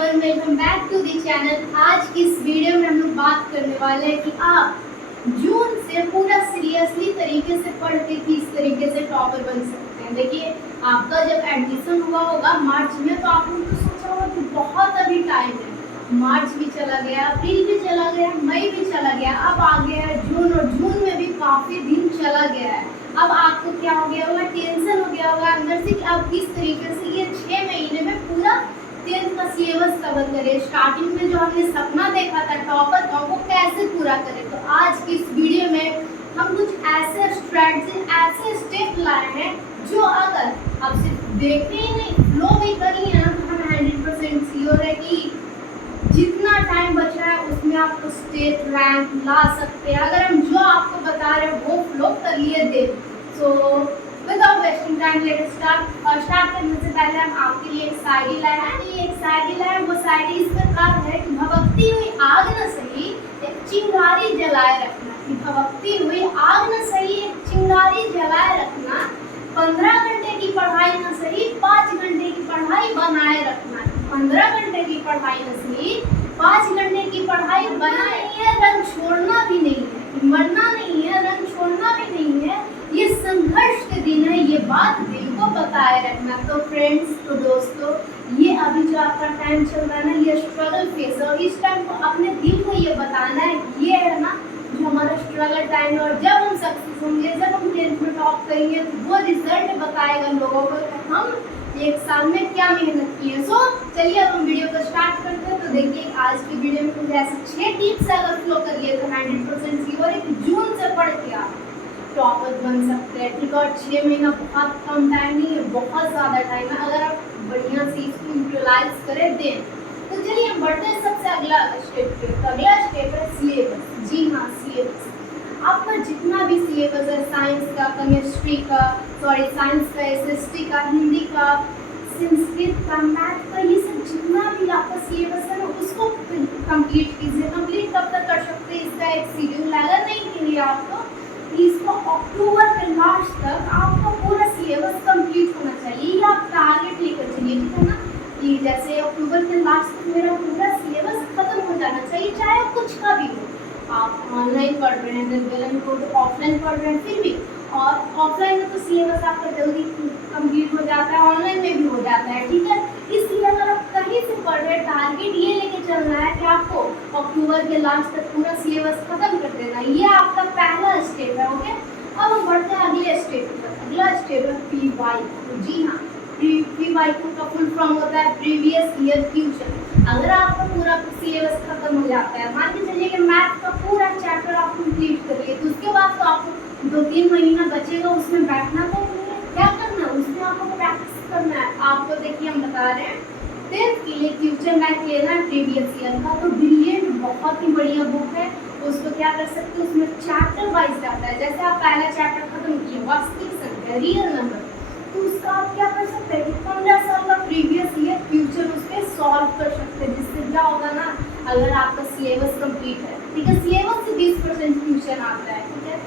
Everyone, welcome back to the channel. आज की इस वीडियो में हम लोग बात करने वाले हैं कि आप जून से पूरा सीरियसली तरीके से पढ़ के किस तरीके से टॉपर बन सकते हैं। देखिए, आपका जब एडमिशन हुआ होगा मार्च में, तो आपने तो सोचा होगा कि बहुत अभी टाइम है। मार्च भी चला गया, अप्रैल भी चला गया, मई भी चला गया, अब आ गया है जून, और जून में भी काफ़ी दिन चला गया है। अब आपको क्या हो गया होगा, टेंशन हो गया होगा अंदर से कि आप किस तरीके से ये 6 महीने में पूरा 10th का सिलेबस कवर करें। स्टार्टिंग में जो हमने सपना देखा था टॉपर का, वो कैसे पूरा करें। तो आज की इस वीडियो में हम कुछ ऐसे स्ट्रैटेजी, ऐसे स्टेप लाए हैं जो अगर आप सिर्फ देखें ही नहीं, फ्लो भी करिए ना, तो हम 100% श्योर है कि जितना टाइम बच रहा है उसमें आपको स्टेट रैंक ला सकते हैं, अगर हम जो आपको बता रहे हैं वो फ्लो कर लिए दे। So without wasting time let's start. और स्टार्ट करने से पहले हम आपके लिए एक शायरी लाए हैं। ये एक शायरी लाए, वो शायरी इस प्रकार है कि भभकती हुई आग न सही एक चिंगारी जलाए रखना। कि भभकती हुई आग न सही एक चिंगारी जलाए रखना, 15 घंटे की पढ़ाई न सही 5 घंटे की पढ़ाई बनाए रखना। 15 घंटे की पढ़ाई न सही 5 घंटे की पढ़ाई बनाए है, रंग छोड़ना भी नहीं है, मरना नहीं है, रंग छोड़ना भी नहीं है, ये संघर्ष के दिन है, ये बात दिल को बताए रखना। तो फ्रेंड्स, तो दोस्तों, ये अभी जो आपका टाइम चल रहा है ना, ये स्ट्रगल फेज है, और इस टाइम को अपने दिल को ये बताना है, ये है ना जो हमारा स्ट्रगल टाइम है। और जब हम सक्सेस होंगे, जब हम 10th में टॉप करेंगे, तो वो रिजल्ट बताएगा लोगों को कि हम एक साल में क्या मेहनत की है। सो चलिए अब हम वीडियो को स्टार्ट करते हैं। तो देखिए, आज की वीडियो में कुछ ऐसे 6 टिप्स अगर फ्लो करिए तो 100% श्योर है कि जून से पढ़ के आप टॉपर बन सकते हैं। ठीक है, और 6 महीना बहुत कम टाइम नहीं है, बहुत ज़्यादा टाइम है अगर आप बढ़िया से इसको यूटिलाइज करें दें। तो चलिए हम बढ़ते हैं सबसे अगला स्टेप पे। तो अगला स्टेप है सिलेबस। जी हाँ, सिलेबस। आपका जितना भी सिलेबस है, साइंस का, केमिस्ट्री का, साइंस का, एसएसटी का, हिंदी का, संस्कृत का, मैथ का, ये सब जितना भी आपका सिलेबस है ना, उसको कंप्लीट कीजिए। कंप्लीट कब तक कर सकते हैं, इसका एक शेड्यूल अगर नहीं किए आपको, इसको अक्टूबर के लास्ट तक आपका पूरा सिलेबस कंप्लीट होना चाहिए। ये आप टारगेट लेकर चलिए, ठीक है ना, कि जैसे अक्टूबर के लास्ट तक मेरा पूरा सिलेबस खत्म हो जाना चाहिए, चाहे कुछ का भी हो। आप ऑनलाइन पढ़ रहे हैं, ऑफलाइन पढ़ रहे हैं, फिर भी, और ऑफलाइन में तो सिलेबस आपका जल्दी कंप्लीट हो जाता है, ऑनलाइन में भी हो जाता है, ठीक है। इसलिए अगर आप कहीं से पढ़ रहे हैं, टारगेट ये लेके चलना है कि आपको अक्टूबर के लास्ट तक पूरा सिलेबस खत्म कर देना है। ये आपका पहला स्टेप है, ओके। अब हम बढ़ते हैं अगले स्टेप पर। अगला स्टेप है PYQ। जी हाँ, PYQ का फुल फॉर्म होता है प्रीवियस ईयर क्वेश्चन। अगर आपका पूरा सिलेबस खत्म हो जाता है, मान के चलिए कि मैथ का पूरा चैप्टर आप कंप्लीट कर लिए, तो उसके बाद तो आपको 2-3 महीना बचेगा, उसमें बैठना तो नहीं है, क्या करना है, उसमें आपको प्रैक्टिस करना है। आपको देखिए हम बता रहे हैं 10th के लिए क्वेश्चन बैंक लेना है प्रीवियस ईयर का, तो ब्रिलियंट, बहुत ही बढ़िया बुक है। उसको क्या कर सकते हो, उसमें चैप्टर वाइज जाता है। जैसे आप पहला चैप्टर खत्म किए, वास्तविक संख्या, रियल नंबर, तो उसका आप क्या कर सकते हैं कि 15 साल का प्रीवियस ईयर क्वेश्चन उस पर सॉल्व कर सकते हैं। जिससे क्या होगा ना, अगर आपका सिलेबस कंप्लीट है, ठीक है, सिलेबस से 20% क्वेश्चन आता है, ठीक है।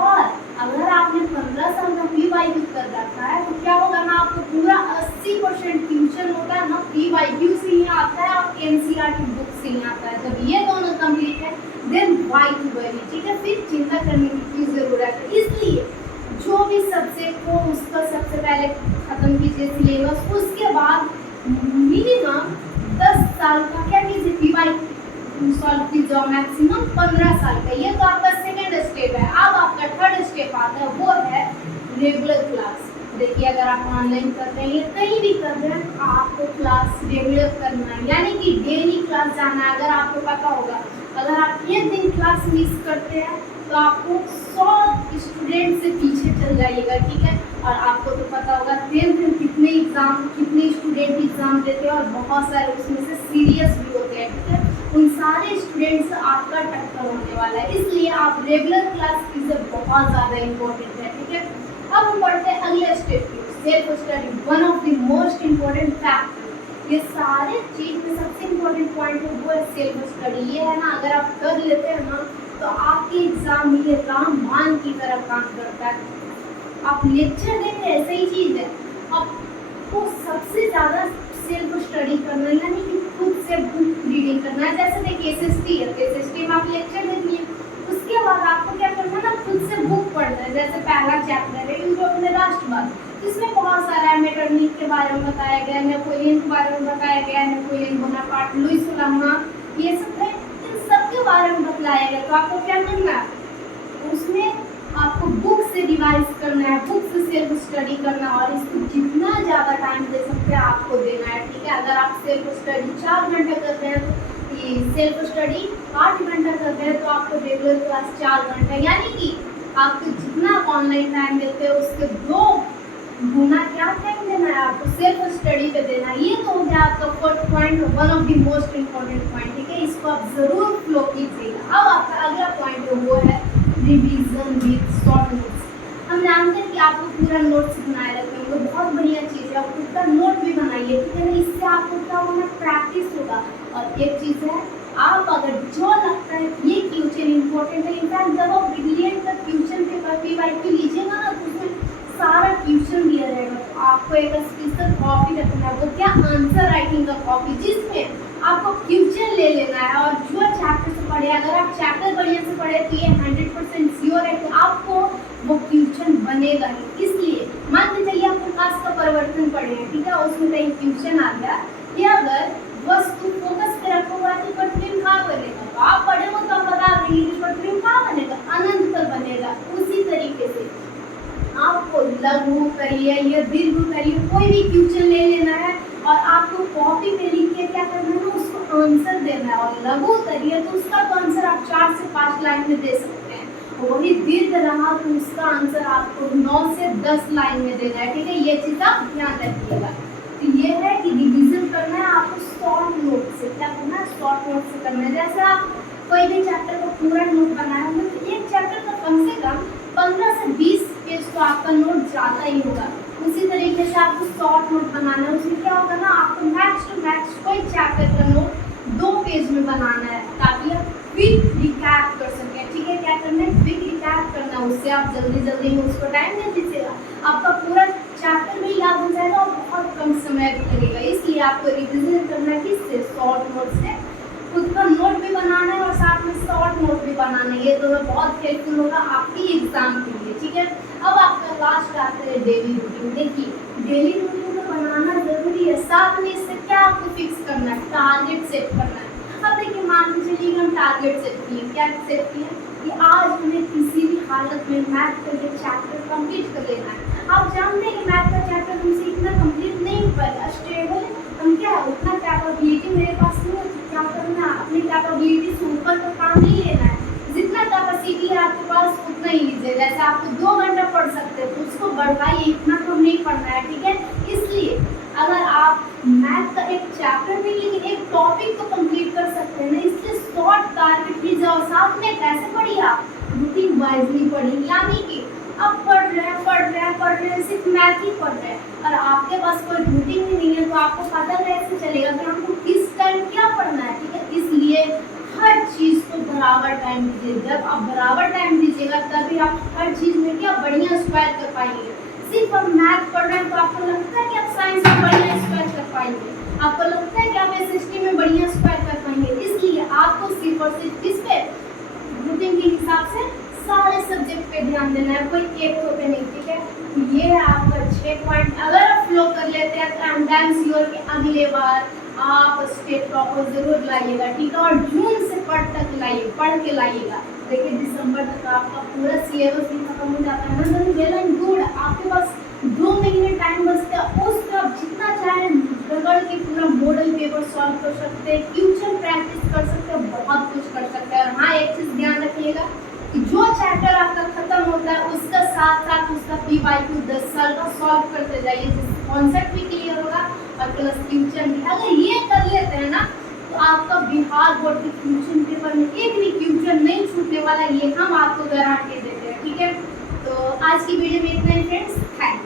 और अगर आपने 15 साल का PYQ कर रखा है, तो क्या होगा ना, आपको पूरा 80% क्वेश्चन होता है ना PYQ से ही आता है और NCERT बुक से ही आता है। जब ये दोनों कंप्लीट है, देन YQ बनी, ठीक है, फिर चिंता करने की जरूरत है। इसलिए जो भी सब्जेक्ट हो उसका सबसे पहले खत्म कीजिए सिलेबस, उसके बाद मिनिमम 10 साल का क्या कीजिए, PYQ सॉल्व कीजिए, मैक्सिमम 15 साल का। ये तो आपका सेकेंड स्टेप है। अब आपका थर्ड स्टेप आता है, वो है रेगुलर क्लास। देखिए, अगर आप ऑनलाइन कर रहे हैं या कहीं भी कर रहे हैं, आपको क्लास रेगुलर करना है, यानी कि डेली क्लास जाना है। अगर आपको पता होगा, अगर आप एक दिन क्लास मिस करते हैं तो आपको 100 स्टूडेंट से पीछे चल जाइएगा, ठीक है। और आपको तो पता होगा 10th में कितने स्टूडेंट एग्जाम देते हैं, और बहुत सारे उसमें से सीरियस भी होते हैं, ठीक है। उन सारे स्टूडेंट से आपका टक्कर होने वाला है, इसलिए आप रेगुलर क्लास कीजिए, बहुत ज़्यादा इम्पोर्टेंट है, ठीक है। अब हम बढ़ते हैं अगले स्टेप की, self study, one of the most important factor. ये सारे चीज़ में सबसे इम्पोर्टेंट पॉइंट है वो है सेल्फ स्टडी। ये है ना, अगर आप कर लेते हैं ना, तो आपके एग्जाम में ये रामबाण की तरह काम करता है। आप लेक्चर देते हैं, सही चीज़ है, आपको सबसे ज़्यादा सेल्फ स्टडी करना, यानी कि खुद करना है। जैसे देखिए एसएसटी है, तो एसएसटी में आप लेक्चर देख लिए, उसके बाद आपको क्या करना है ना, खुद से बुक पढ़ना है। जैसे पहला चैप्टर है यूरोप में राष्ट्रवाद, इसमें बहुत सारा है, मेटरनिक के बारे में बताया गया, नेपोलियन के बारे में बताया गया, नेपोलियन बोनापार्ट, लुईस सुलाना, ये सब है, इन सब के बारे में बताया गया। तो आपको क्या करना है, उसमें आपको बुक से रिवाइज करना है, बुक से सेल्फ स्टडी करना है, और इसको जितना ज़्यादा टाइम दे सकते हैं आपको देना है, ठीक है। अगर आप सेल्फ स्टडी 4 घंटे करते हैं तो सेल्फ स्टडी 8 घंटा करते हैं, तो आपको रेगुलर क्लास 4 घंटे, यानी कि आपको जितना ऑनलाइन टाइम देते हैं उसके 2 गुना क्या टाइम देना है आपको सेल्फ स्टडी पे देना है। ये तो हो गया आपका first point, one of the most important point, ठीक है। इसको आप जरूर फ्लो कीजिएगा। अब आपका अगला पॉइंट है वो है रिवीजन विद शॉर्ट नोट्स। हम जानते हैं कि आपको पूरा नोट्स बनाए रखते हैं, वो बहुत बढ़िया चीज़ है, आप खुद का नोट भी बनाइए, ठीक है ना। इससे आपको क्या होगा, प्रैक्टिस होगा। और एक चीज़ है, आप अगर जो लगता है ये क्वेश्चन इंपॉर्टेंट है, इनफैक्ट जब आप ब्रिलियंट का क्वेश्चन पेपर PYQ लीजिएगा ना, तो उसमें सारा क्वेश्चन दिया रहेगा, तो आपको एक स्पेशल कॉपी रखना है, वो क्या, आंसर राइटिंग का कॉपी, जिसमें आपको क्वेश्चन ले लेना है और जो चैप्टर से पढ़े, अगर आप चैप्टर बढ़िया से पढ़े तो ये 100% श्योर है कि आपको वो क्वेश्चन बनेगा ही। इसलिए मान के चलिए आप प्रकाश का परिवर्तन पढ़े हैं, ठीक है, उसमें कहीं क्वेश्चन आ गया कि अगर वस्तु फोकस पे रखा हुआ है तो प्रतिबिंब कहाँ बनेगा, तो आप पढ़े हो तो आप बता देंगे कि प्रतिबिंब कहाँ बनेगा, अनंत पर बनेगा। उसी तरीके से आपको लघु करिए या दीर्घ करिए, कोई भी क्वेश्चन ले लेना है और आपको कॉपी पे लिख के क्या करना है ना, उसको आंसर देना है। और लघु करिए तो उसका तो आंसर आप 4 से 5 लाइन में दे सकते हैं, वही दीर्घ रहा तो उसका आंसर आपको 9 से 10 लाइन में देना है, ठीक है। ये चीज़ आप ध्यान रखिएगा। तो ये है कि रिविजन करना है आपको शॉर्ट नोट से, क्या करना है, शॉर्ट नोट से करना है। जैसे आप कोई भी चैप्टर का पूरा नोट बनाया होगा तो एक चैप्टर का कम से कम 15 से 20 पेज तो आपका नोट ज़्यादा ही होगा। उसी तरीके से आपको शॉर्ट नोट बनाना है, उसमें क्या होगा ना, आपको मैक्स टू मैक्स कोई चैप्टर का नोट 2 पेज में बनाना है, ताकि आप क्विक रिकैप कर सकें, ठीक है। क्या करना है, क्विक रिकैप करना है, उससे आप जल्दी जल्दी में उसको टाइम दे दीजिएगा, आपका पूरा चैप्टर भी याद हो जाएगा और बहुत कम समय भी लगेगा। इसलिए आपको रिविजन करना है किससे, शॉर्ट नोट से। खुद का नोट भी बनाना है और साथ में शॉर्ट नोट भी बनाना है, ये दोनों बहुत हेल्पफुल होगा आपकी एग्जाम के लिए, ठीक है। अब आपका लास्ट आता है डेली रूटीन। देखिए डेली रूटीन तो बनाना जरूरी है, साथ में इससे क्या आपको फिक्स करना है, टारगेट सेट करना है। अब देखिए मान के चलिए हम टारगेट सेट किए, क्या सेट किए कि आज हमें किसी भी हालत में मैथ का ये चैप्टर कंप्लीट कर लेना है। आप जानते हैं कि मैथ का चैप्टर हमसे इतना कंप्लीट नहीं हो पाएगा, स्टेबल हम क्या उतना कैपेबिलिटी मेरे पास नहीं है, क्या करना है, अपनी कैपेबिलिटी से ऊपर का काम नहीं लेना है, जितना कैपेसिटी है आपके पास उतना ही लीजिए। जैसे आपको 2 घंटा पढ़ सकते हैं तो उसको बढ़ाइए, इतना तो नहीं पढ़ना है, ठीक है। इसलिए अगर आप मैथ का एक चैप्टर नहीं लेकिन एक टॉपिक को कंप्लीट कर सकते हैं ना, इसलिए शॉर्ट टारगेट लीजिए और साथ में कैसे पढ़िए, आप रूटीन वाइजली पढ़िए, यानी कि आप पढ़ रहे हैं सिर्फ मैथ ही पढ़ रहे हैं और आपके पास कोई रूटीन ही नहीं है, तो आपको पता कैसे चलेगा कि हमको किस टाइम क्या पढ़ना है, ठीक है। इसलिए हर चीज़ को बराबर टाइम दीजिए। जब आप बराबर टाइम दीजिएगा तभी आप हर चीज़ में क्या बढ़िया स्क्वायर कर पाएंगे। सिर्फ आप मैथ पढ़ रहे हैं तो आपको लगता है कि आप साइंस में बढ़िया स्क्वायर कर पाएंगे, आपको लगता है कि आप SST में बढ़िया स्क्वायर कर पाएंगे। इसलिए आपको सिर्फ और सिर्फ किस पे, रूटीन के हिसाब से सारे सब्जेक्ट पे ध्यान देना है, कोई एक पे नहीं, ठीक है। ये है आपका 6 पॉइंट। अगर आप फ्लो कर लेते हैं तो आई एम डैम श्योर कि अगले बार आप स्टेट टॉपर जरूर लाइएगा, ठीक है। और जून से पढ़ के लाइएगा। देखिए दिसंबर तक आपका पूरा सिलेबस भी खत्म हो जाता है ना, तो वेल एंड गुड, आपके पास 2 महीने टाइम बचता है, उस पर आप जितना चाहे रगड़ के पूरा मॉडल पेपर सॉल्व कर सकते हैं, क्वेश्चन प्रैक्टिस कर सकते हैं, बहुत कुछ कर सकते हैं। और हाँ एक चीज़ ध्यान रखिएगा कि जो चैप्टर आपका खत्म होता है उसका साथ साथ उसका PYQ 10 साल का सॉल्व करते जाइए, जिससे कॉन्सेप्ट भी क्लियर होगा और प्लस क्वेश्चन भी। अगर ये कर लेते हैं ना तो आपका बिहार बोर्ड के क्वेश्चन पेपर में एक भी क्वेश्चन नहीं छूटने वाला, ये हम आपको गारंटी देते हैं, ठीक है। तो आज की वीडियो में इतना ही फ्रेंड्स, थैंक